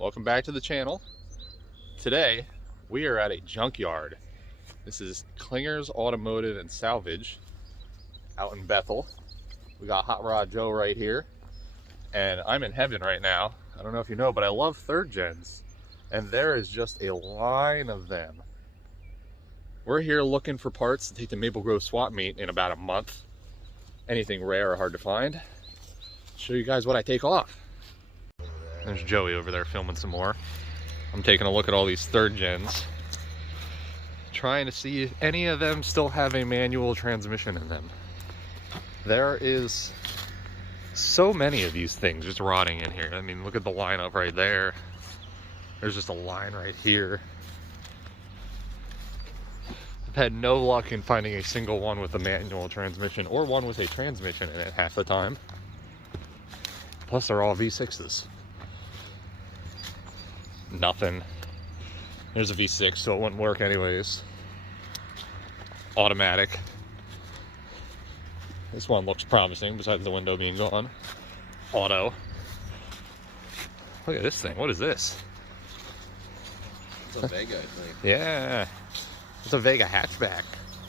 welcome back to the channel. Today we are at a junkyard. This is Klingers Automotive and Salvage out in Bethel. We got Hot Rod Joe right here, and I'm in heaven right now. I don't know if you know, but I love third gens, and there is just a line of them. We're here looking for parts to take to Maple Grove swap meet in about a month. Anything rare or hard to find. Show you guys what I take off. There's Joey over there filming some more. I'm taking a look at all these third gens, trying to see if any of them still have a manual transmission in them. There is so many of these things just rotting in here. I mean, look at the lineup right there. There's just a line right here. I've had no luck in finding a single one with a manual transmission or one with a transmission in it half the time. Plus they're all V6s. Nothing. There's a V6, so it wouldn't work anyways. Automatic. This one looks promising besides the window being gone. Auto. Look at this thing. What is this? It's a Vega, I think. Yeah. It's a Vega hatchback.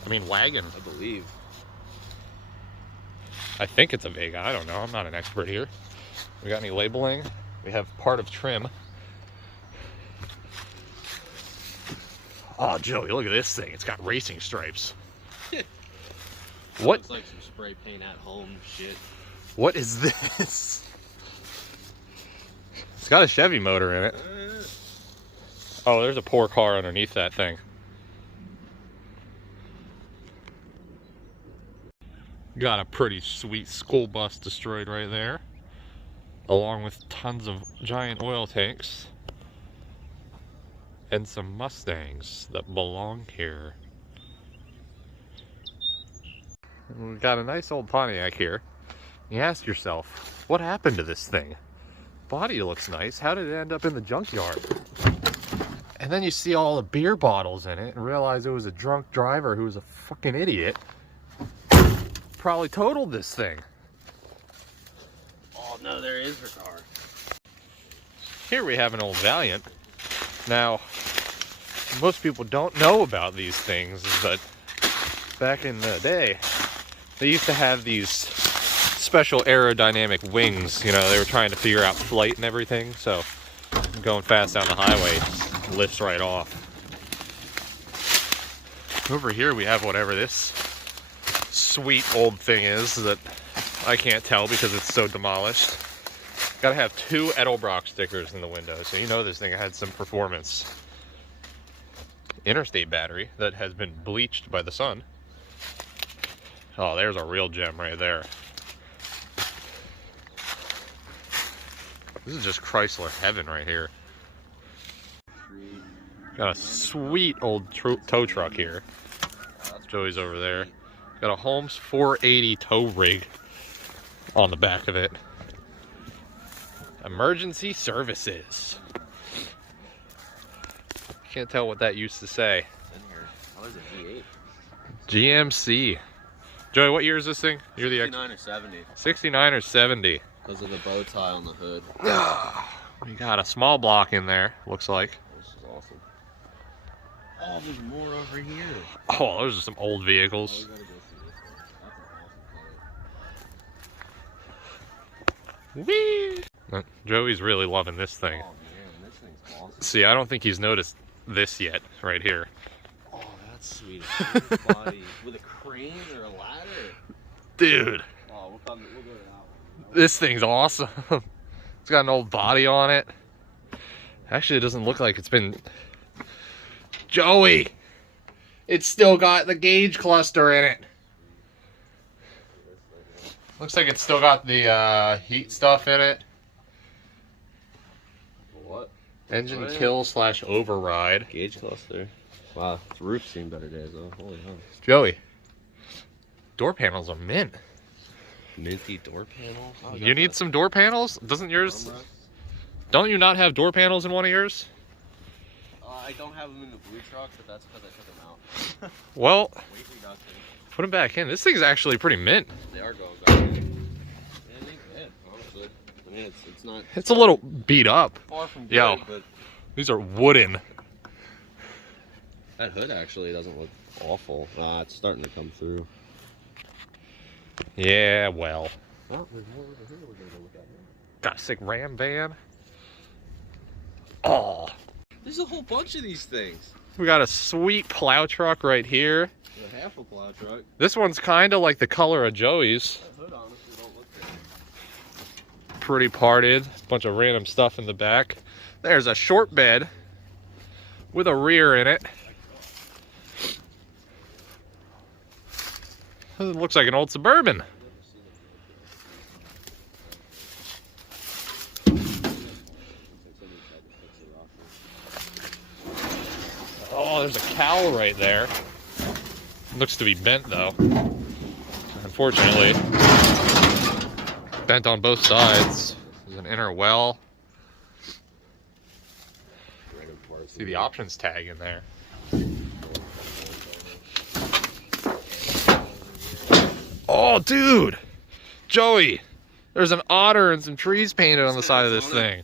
I mean wagon. I believe. I think it's a Vega. I don't know. I'm not an expert here. We got any labeling? We have part of trim. Oh, Joey, look at this thing. It's got racing stripes. What? Looks like some spray paint at home shit. What is this? It's got a Chevy motor in it. Oh, there's a poor car underneath that thing. Got a pretty sweet school bus destroyed right there, along with tons of giant oil tanks and some Mustangs that belong here. And we've got a nice old Pontiac here. You ask yourself, what happened to this thing? Body looks nice. How did it end up in the junkyard? And then you see all the beer bottles in it and realize it was a drunk driver who was a fucking idiot. Probably totaled this thing. Oh no, there is her car. Here we have an old Valiant. Now, most people don't know about these things, but back in the day, they used to have these special aerodynamic wings. You know, they were trying to figure out flight and everything, so going fast down the highway just lifts right off. Over here we have whatever this sweet old thing is that I can't tell because it's so demolished. Gotta have two Edelbrock stickers in the window, so you know this thing had some performance. Interstate battery that has been bleached by the sun. Oh, there's a real gem right there. This is just Chrysler Heaven right here. Got a sweet old tow truck here. Joey's over there. Got a Holmes 480 tow rig on the back of it. Emergency services. Can't tell what that used to say. In here. Oh, is it V8? GMC. Joey, what year is this thing? You're the 69 or 70. 69 or 70. Because of the bow tie on the hood. We got a small block in there, looks like. This is awesome. Oh, there's more over here. Oh, those are some old vehicles. Oh, we gotta go see this one. That's an awesome color. Whee! Joey's really loving this thing. Oh man, this thing's awesome. See, I don't think he's noticed this yet, right here. Oh, that's sweet. Body with a crane or a ladder. Dude, Oh, we'll go to that one. this thing's awesome. It's got an old body on it. Actually, it doesn't look like it's been... Joey! It's still got the gauge cluster in it. Looks like it's still got the heat stuff in it. What? Engine kill / override. Gauge cluster. Wow, its roof's seen better days though. Holy hell. Joey, door panels are mint. Minty door panel? Oh, You need some door panels? Doesn't yours... armrest? Don't you not have door panels in one of yours? I don't have them in the blue truck, but that's because I took them out. Well, Weight reduction. put them back in. This thing's actually pretty mint. They are going back in. Yeah, they good, honestly. I mean, it's not. It's a little beat up. Far from good, Yo, but these are wooden. that hood actually doesn't look awful. It's starting to come through. Yeah, well. Oh, there's more over here we're gonna go look at now. Got a sick Ram van. Oh. There's a whole bunch of these things. We got a sweet plow truck right here. A half a plow truck. This one's kind of like the color of Joey's. That hood honestly don't look good. Pretty parted. Bunch of random stuff in the back. There's a short bed with a rear in it. It looks like an old Suburban. Oh, there's a cowl right there. Looks to be bent though. Unfortunately. Bent on both sides. There's an inner well. See the options tag in there. Oh, dude! Joey! There's an otter and some trees painted on the side of this thing.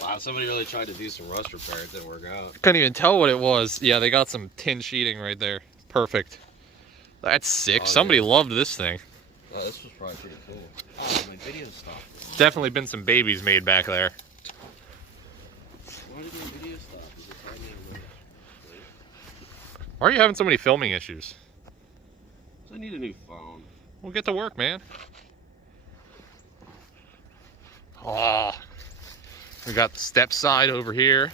Wow, somebody really tried to do some rust repair. It didn't work out. Couldn't even tell what it was. Yeah, they got some tin sheeting right there. Perfect. That's sick. Oh, somebody loved this thing. Oh, this was probably pretty cool. Oh, my video stopped. Definitely been some babies made back there. Why did my video stop? Is it telling me to wait? Why are you having so many filming issues? I need a new phone. We'll get to work, man. Oh, we got the step side over here.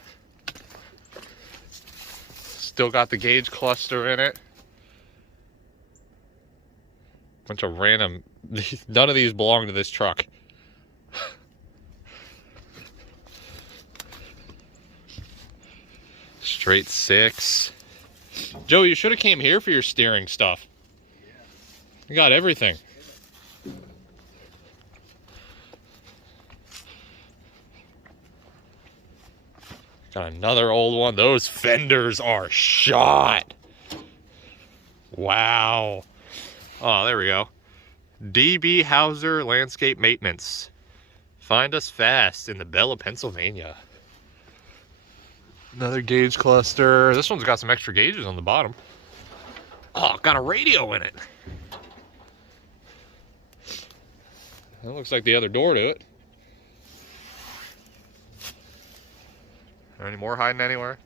Still got the gauge cluster in it. Bunch of random, none of these belong to this truck. Straight six. Joe, you should have came here for your steering stuff. You got everything. Got another old one. Those fenders are shot. Wow. Oh, there we go. DB Hauser Landscape Maintenance. Find us fast in the Bella, Pennsylvania. Another gauge cluster. This one's got some extra gauges on the bottom. Oh, got a radio in it. That looks like the other door to it. Any more hiding anywhere?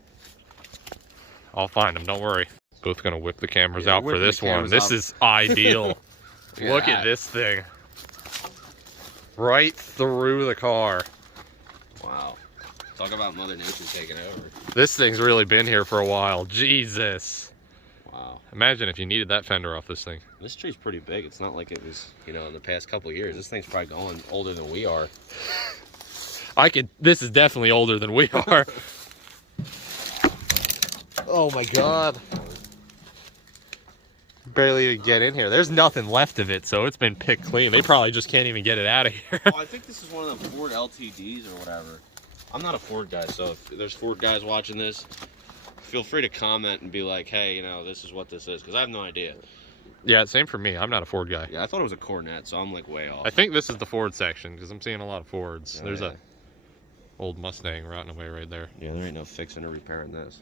I'll find them, don't worry. Both gonna whip the cameras out for this one. This is ideal. Look at this thing. Right through the car. Wow. Talk about Mother Nature taking over. This thing's really been here for a while. Jesus. Wow. Imagine if you needed that fender off this thing. This tree's pretty big. It's not like it was, you know, in the past couple of years. This thing's probably going older than we are. This is definitely older than we are. Oh my God. Barely even get in here. There's nothing left of it, so it's been picked clean. They probably just can't even get it out of here. Well, I think this is one of the Ford LTDs or whatever. I'm not a Ford guy, so if there's Ford guys watching this, feel free to comment and be like, hey, you know, this is what this is, because I have no idea. Yeah, same for me. I'm not a Ford guy. Yeah, I thought it was a Cornet, so I'm like way off. I think this is the Ford section, because I'm seeing a lot of Fords. Oh, There's yeah. a old Mustang rotting away right there. Yeah, there ain't no fixing or repairing this.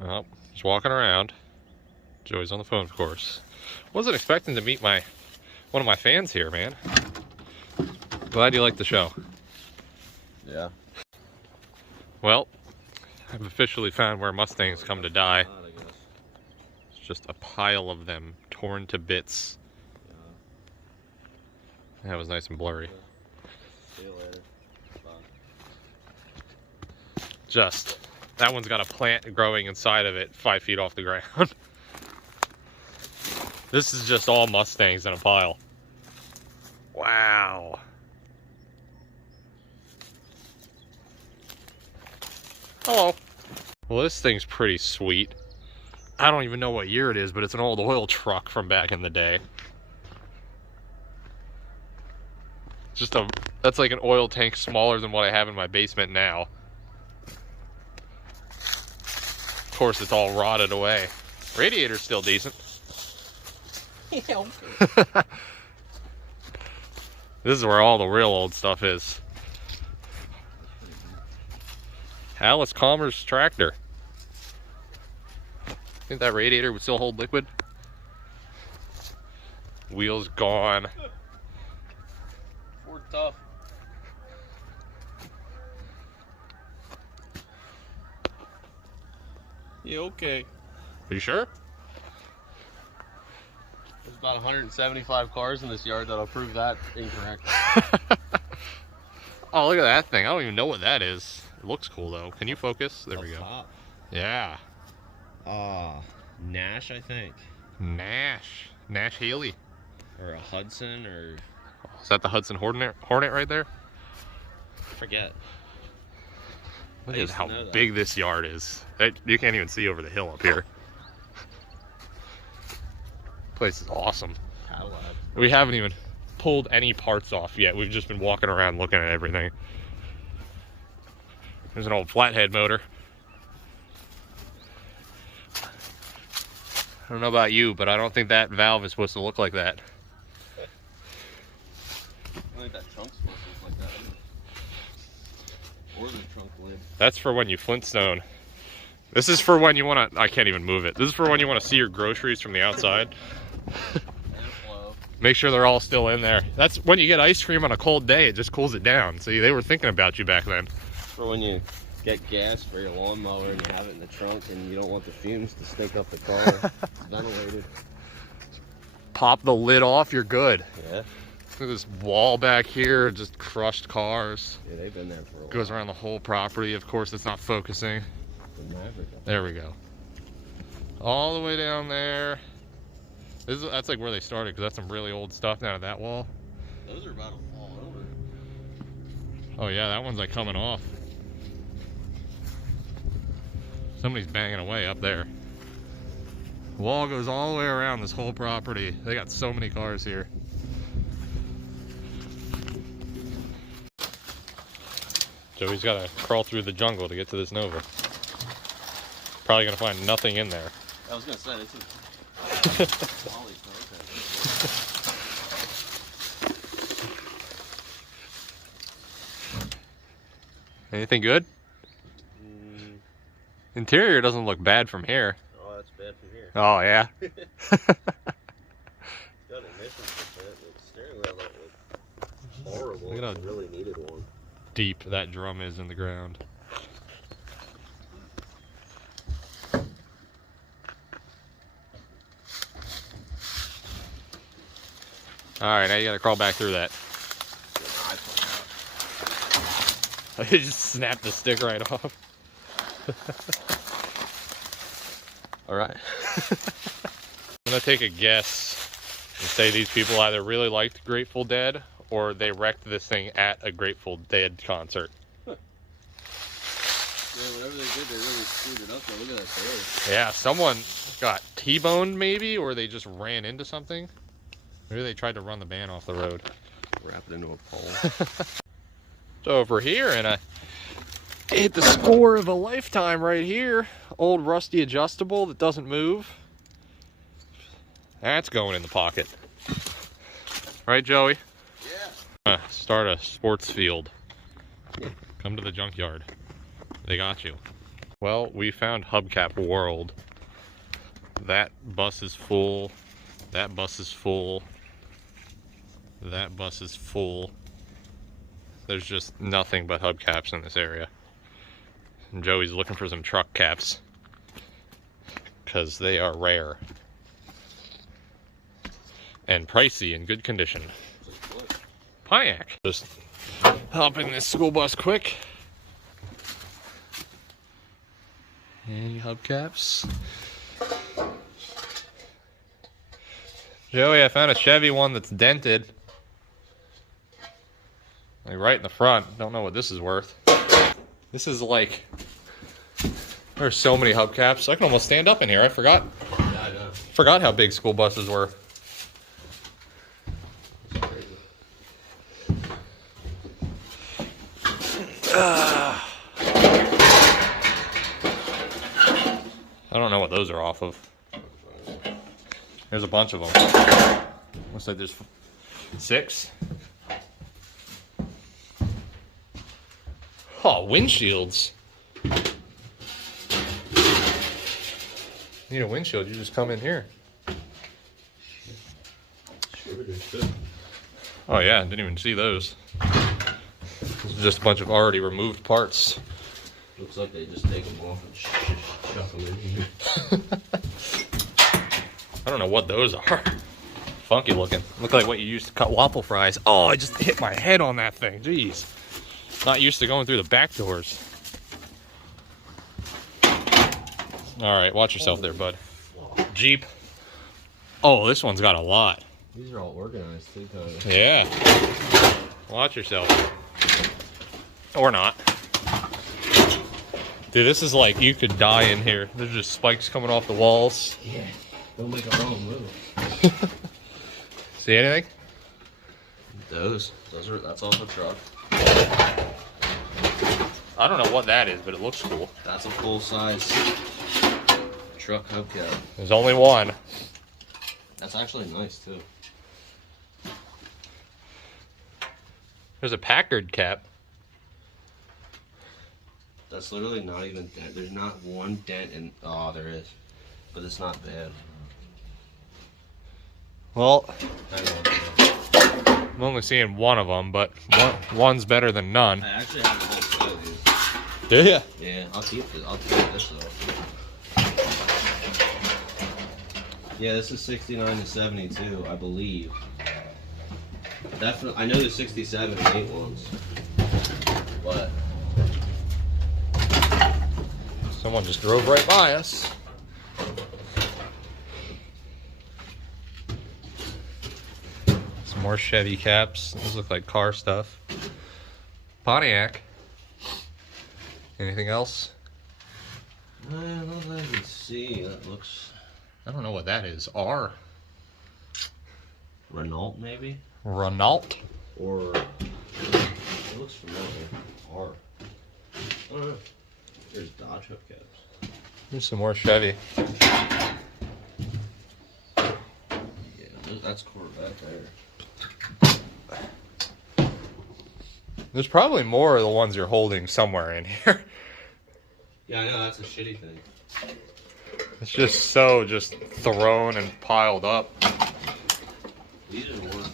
Well, just walking around. Joey's on the phone, of course. Wasn't expecting to meet one of my fans here, man. Glad you liked the show. Yeah. Well, I've officially found where Mustangs come to die. It's just a pile of them torn to bits. That was nice and blurry. See you later. Bye. Just, that one's got a plant growing inside of it 5 feet off the ground. This is just all Mustangs in a pile. Wow. Hello. Well, this thing's pretty sweet. I don't even know what year it is, but it's an old oil truck from back in the day. That's like an oil tank smaller than what I have in my basement now. Of course, it's all rotted away. Radiator's still decent. Yeah, okay. This is where all the real old stuff is. Alice Commerce tractor. Think that radiator would still hold liquid? Wheels gone. Ford tough. Yeah, okay. Are you sure? There's about 175 cars in this yard that'll prove that incorrect. Oh, look at that thing. I don't even know what that is. It looks cool though. Can you focus? There we go. Top. Yeah. Nash, I think. Nash Haley. Or a Hudson, or... Is that the Hudson Hornet right there? I forget. Look at how big this yard is. You can't even see over the hill up here. Place is awesome. Cadillac. We haven't even pulled any parts off yet. We've just been walking around looking at everything. There's an old flathead motor. I don't know about you, but I don't think that valve is supposed to look like that. I think that trunk's supposed to look like that. Or the trunk lid. That's for when you Flintstone. This is for when you want to... I can't even move it. This is for when you want to see your groceries from the outside. Make sure they're all still in there. That's when you get ice cream on a cold day. It just cools it down. See, they were thinking about you back then. For when you get gas for your lawnmower and you have it in the trunk and you don't want the fumes to stink up the car. It's ventilated. Pop the lid off, you're good. Yeah. Look at this wall back here, just crushed cars. Yeah, they've been there for a while. Goes around the whole property. Of course, it's not focusing. There we go. All the way down there. That's like where they started, because that's some really old stuff down at that wall. Those are about to fall over. Oh yeah, that one's like coming off. Somebody's banging away up there. Wall goes all the way around this whole property. They got so many cars here. Joey's got to crawl through the jungle to get to this Nova. Probably gonna find nothing in there. I was gonna say it's a Anything good? Interior doesn't look bad from here. Oh, that's bad from here. Oh yeah. Got emissions percent. The steering wheel looked horrible. Look at how really needed one. Deep that drum is in the ground. Alright, now you gotta crawl back through that. I just snapped the stick right off. Alright. I'm gonna take a guess and say these people either really liked Grateful Dead or they wrecked this thing at a Grateful Dead concert. Yeah, whatever they did, they really screwed it up. Look at that tail. Yeah, someone got T-boned maybe, or they just ran into something. Maybe they tried to run the van off the road. Wrap it into a pole. So over here, and I hit the score of a lifetime right here. Old rusty adjustable that doesn't move. That's going in the pocket. Right, Joey? Yeah. Start a sports field. Come to the junkyard. They got you. Well, we found Hubcap World. That bus is full. That bus is full. That bus is full. There's just nothing but hubcaps in this area. And Joey's looking for some truck caps because they are rare and pricey in good condition. Pontiac. Just hop in this school bus quick. Any hubcaps? Joey, I found a Chevy one that's dented. Like right in the front. Don't know what this is worth. This is like... There's so many hubcaps. I can almost stand up in here. I forgot. Yeah, I know. Forgot how big school buses were. I don't know what those are off of. There's a bunch of them. Looks like there's 6. Oh, windshields. Need a windshield, you just come in here. Oh yeah, I didn't even see those. This is just a bunch of already removed parts. Looks like they just take them off and shove them in here. I don't know what those are. Funky looking. Look like what you used to cut waffle fries. Oh, I just hit my head on that thing. Jeez. Not used to going through the back doors. Alright, watch yourself there, bud. Jeep. Oh, this one's got a lot. These are all organized too, kind of. Yeah. Watch yourself. Or not. Dude, this is like you could die in here. There's just spikes coming off the walls. Yeah. Don't make a wrong move. See anything? That's off a truck. I don't know what that is, but it looks cool. That's a full size truck hubcap. There's only one. That's actually nice too. There's a Packard cap. That's literally not even dent. There's not one dent in. Oh, there is, but it's not bad. Well, Hang on. I'm only seeing one of them, but one's better than none. I actually have a whole set of these. Do ya? Yeah, I'll keep this. I'll keep this though. Yeah, this is 69 to 72, I believe. Definitely, I know the 67 and 8 ones, but Someone just drove right by us. Some more Chevy caps. Those look like car stuff. Pontiac. Anything else? not that I can see. That looks I don't know what that is. R. Renault, maybe? Renault? Or it looks familiar. R. I don't know. There's Dodge hubcaps. Here's some more Chevy. Yeah, that's Corvette there. There's probably more of the ones you're holding somewhere in here. Yeah, I know, that's a shitty thing. It's just so thrown and piled up. These are worth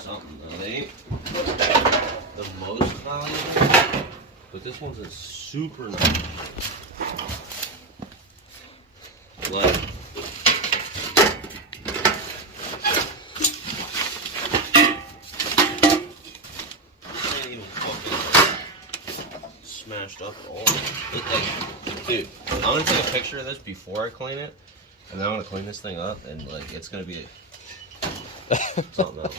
something though. They ain't the most valuable, but this one's a super nice. Like, ain't even fucking smashed up at all. Dude, I'm gonna take a picture of this before I clean it, and then I'm gonna clean this thing up, and like it's gonna be something else.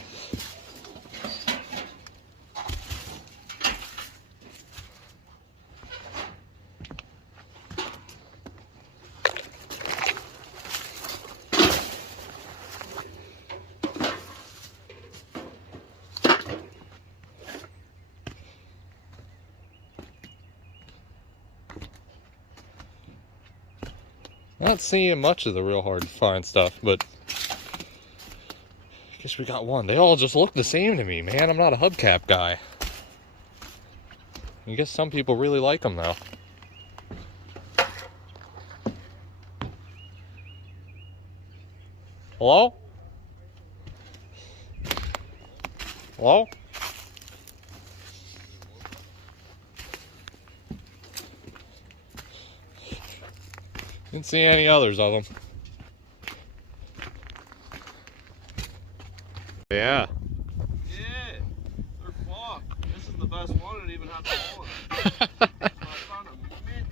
Not seeing much of the real hard to find stuff, but I guess we got one. They all just look the same to me, man. I'm not a hubcap guy. I guess some people really like them, though. Hello? Hello? Didn't see any others of them. Yeah. Yeah, they're fucked. This is the best one. I didn't even have to pull it. I found a mint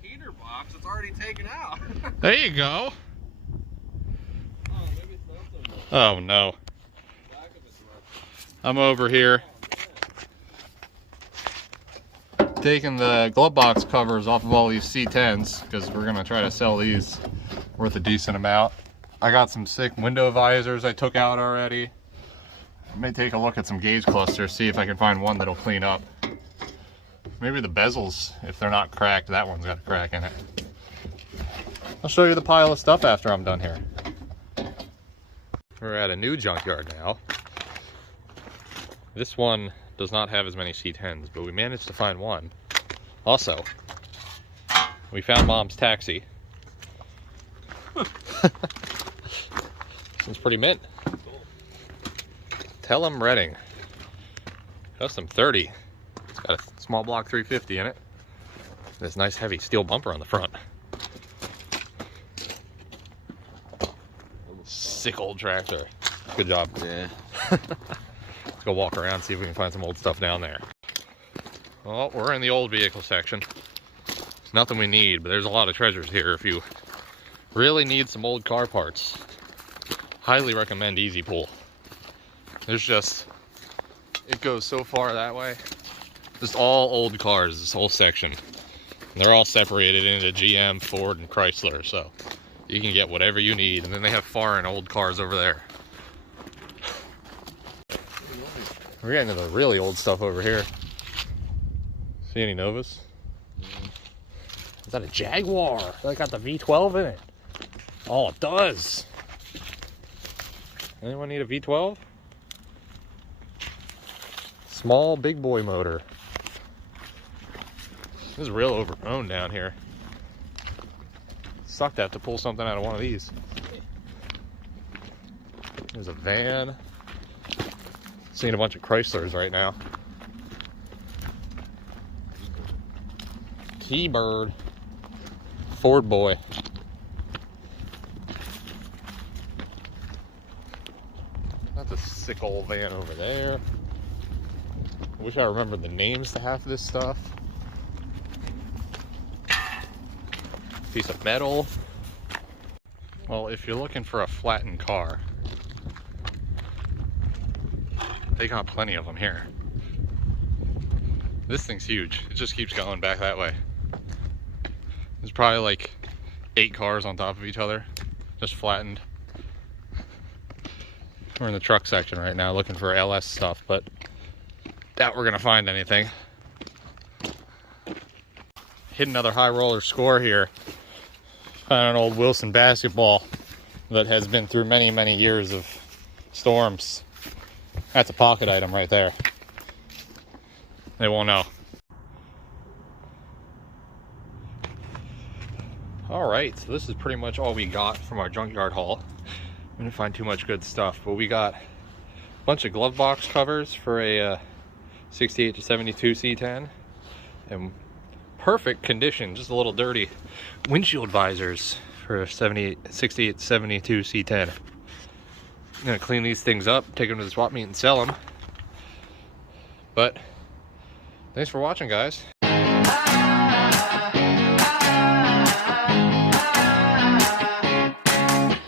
heater box. It's already taken out. There you go. Oh, maybe it's not so much. Oh no. Back of it's rough. I'm over here taking the glove box covers off of all these C10s because we're gonna try to sell these worth a decent amount. I got some sick window visors I took out already. I may take a look at some gauge clusters, see if I can find one that'll clean up. Maybe the bezels, if they're not cracked, that one's got a crack in it. I'll show you the pile of stuff after I'm done here. We're at a new junkyard now. This one does not have as many C10s, but we managed to find one. Also, we found Mom's taxi. Seems pretty mint. Tell 'em Redding. Custom 30. It's got a small block 350 in it. This nice heavy steel bumper on the front. Sick old tractor. Good job. Yeah. Let's go walk around, see if we can find some old stuff down there. Well, we're in the old vehicle section. It's nothing we need, but there's a lot of treasures here if you really need some old car parts. Highly recommend Easy Pool. There's just, it goes so far that way. Just all old cars, this whole section. And they're all separated into GM, Ford, and Chrysler, so you can get whatever you need. And then they have foreign old cars over there. We're getting to the really old stuff over here. See any Novas? Is that a Jaguar? That got the V12 in it. Oh, it does. Anyone need a V12? Small big boy motor. This is real overgrown down here. Sucked to have to pull something out of one of these. There's a van. Seeing a bunch of Chryslers right now. T-Bird. Ford boy. That's a sick old van over there. I wish I remembered the names to half of this stuff. Piece of metal. Well, if you're looking for a flattened car, they got plenty of them here. This thing's huge. It just keeps going back that way. There's probably like 8 cars on top of each other, just flattened. We're in the truck section right now looking for LS stuff, but doubt we're gonna find anything. Hit another high roller score here. Found an old Wilson basketball that has been through many, many years of storms. That's a pocket item right there. They won't know. Alright, so this is pretty much all we got from our junkyard haul. We didn't find too much good stuff, but we got a bunch of glove box covers for a 68 to 72 C10. And perfect condition, just a little dirty, windshield visors for a 68 to 72 C10. I'm gonna clean these things up, take them to the swap meet and sell them. But thanks for watching, guys.